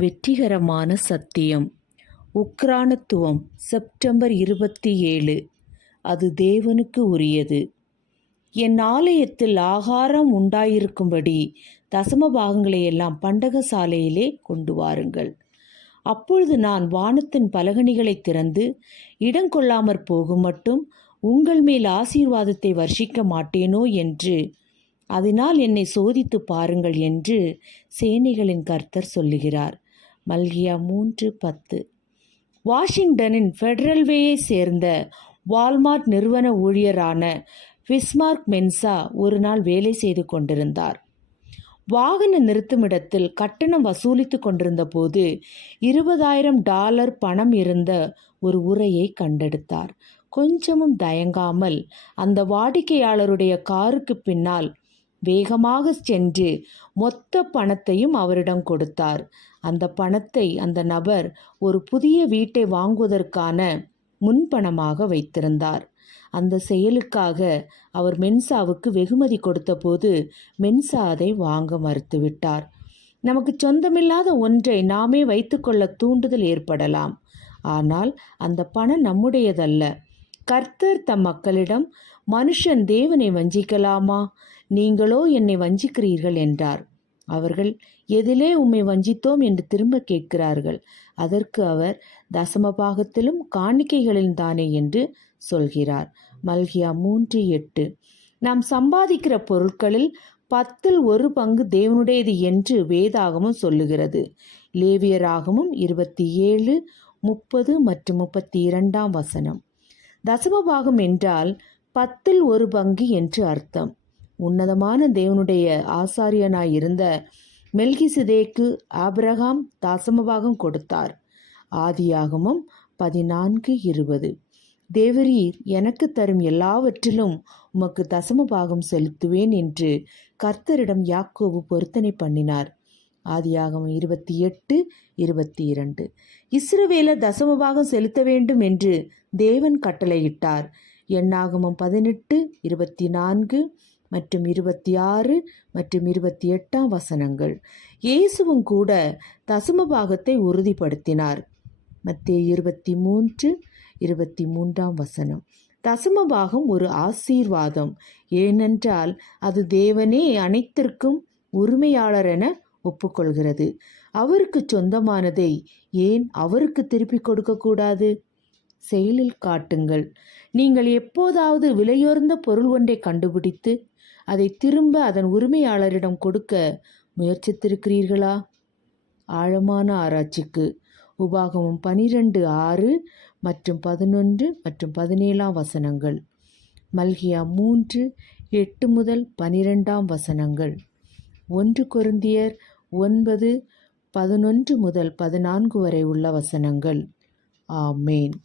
வெற்றிகரமான சத்தியம். உக்ரானத்துவம் செப்டம்பர் இருபத்தி ஏழு. அது தேவனுக்கு உரியது. என் ஆலயத்தில் ஆகாரம் உண்டாயிருக்கும்படி தசம பாகங்களை எல்லாம் பண்டக சாலையிலே கொண்டு வாருங்கள். அப்பொழுது நான் வானத்தின் பலகணிகளை திறந்து இடங்கொள்ளாமற் போகும் மட்டும் உங்கள் மேல் ஆசீர்வாதத்தை வர்ஷிக்க மாட்டேனோ என்று அதனால் என்னை சோதித்து பாருங்கள் என்று சேனைகளின் கர்த்தர் சொல்லுகிறார். மல்கியா மூன்று பத்து. வாஷிங்டனின் ஃபெடரல்வேயை சேர்ந்த வால்மார்ட் நிறுவன ஊழியரான விஸ்மார்க் மென்சா ஒரு நாள் வேலை செய்து கொண்டிருந்தார். வாகன நிறுத்துமிடத்தில் கட்டணம் வசூலித்து கொண்டிருந்த போது இருபதாயிரம் டாலர் பணம் இருந்த ஒரு உரையை கண்டெடுத்தார். கொஞ்சமும் தயங்காமல் அந்த வாடிக்கையாளருடைய காருக்கு பின்னால் வேகமாக சென்று மொத்த பணத்தையும் அவரிடம் கொடுத்தார். அந்த பணத்தை அந்த நபர் ஒரு புதிய வீட்டை வாங்குவதற்கான முன்பணமாக வைத்திருந்தார். அந்த செயலுக்காக அவர் மென்சாவுக்கு வெகுமதி கொடுத்தபோது மென்சா அதை வாங்க மறுத்துவிட்டார். நமக்கு சொந்தமில்லாத ஒன்றை நாமே வைத்துக்கொள்ள தூண்டுதல் ஏற்படலாம். ஆனால் அந்த பணம் நம்முடையதல்ல. கர்த்தர் தம் மக்களிடம் மனுஷன் தேவனை வஞ்சிக்கலாமா? நீங்களோ என்னை வஞ்சிக்கிறீர்கள் என்றார். அவர்கள் எதிலே உம்மை வஞ்சித்தோம் என்று திரும்ப கேட்கிறார்கள். அதற்கு அவர் தசமபாகத்திலும் காணிக்கைகளில் தானே என்று சொல்கிறார். மல்கியா மூன்று எட்டு. நாம் சம்பாதிக்கிற பொருட்களில் பத்தில் ஒரு பங்கு தேவனுடையது என்று வேதாகமும் சொல்லுகிறது. லேவியராகமும் இருபத்தி ஏழு முப்பது மற்றும் முப்பத்தி இரண்டாம் வசனம். தசமபாகம் என்றால் பத்தில் ஒரு பங்கு என்று அர்த்தம். உன்னதமான தேவனுடைய ஆசாரியனாயிருந்த மெல்கிசிதேக்கு ஆபிரகாம் தசமபாகம் கொடுத்தார். ஆதியாகமும் பதினான்கு இருபது. தேவரீர் எனக்கு தரும் எல்லாவற்றிலும் உமக்கு தசமபாகம் செலுத்துவேன் என்று கர்த்தரிடம் யாக்கோவு பொருத்தனை பண்ணினார். ஆதியாகமம் இருபத்தி எட்டு இருபத்தி இரண்டு. இஸ்ரவேலர் தசமபாகம் செலுத்த வேண்டும் என்று தேவன் கட்டளையிட்டார். எண்ணாகமம் பதினெட்டு இருபத்தி நான்கு மற்றும் இருபத்தி ஆறு மற்றும் இருபத்தி எட்டாம் வசனங்கள். இயேசுவும் கூட தசமபாகத்தை உறுதிப்படுத்தினார். மத்திய இருபத்தி மூன்று இருபத்தி மூன்றாம் வசனம் தசமபாகம் ஒரு ஆசீர்வாதம். ஏனென்றால் அது தேவனே அனைத்திற்கும் உரிமையாளர் என ஒப்புக்கொள்கிறது. அவருக்கு சொந்தமானதை ஏன் அவருக்கு திருப்பிக் கொடுக்கக்கூடாது செயலில் காட்டுங்கள். நீங்கள் எப்போதாவது விலையுயர்ந்த பொருள் ஒன்றை கண்டுபிடித்து அதை திரும்ப அதன் உரிமையாளரிடம் கொடுக்க முயற்சித்திருக்கிறீர்களா? ஆழமான ஆராய்ச்சிக்கு. உபாகமம் பனிரெண்டு ஆறு மற்றும் பதினொன்று மற்றும் பதினேழாம் வசனங்கள். மல்கியா மூன்று எட்டு முதல் பனிரெண்டாம் வசனங்கள். ஒன்று கொருந்தியர் ஒன்பது பதினொன்று முதல் பதினான்கு வரை உள்ள வசனங்கள். ஆமேன்.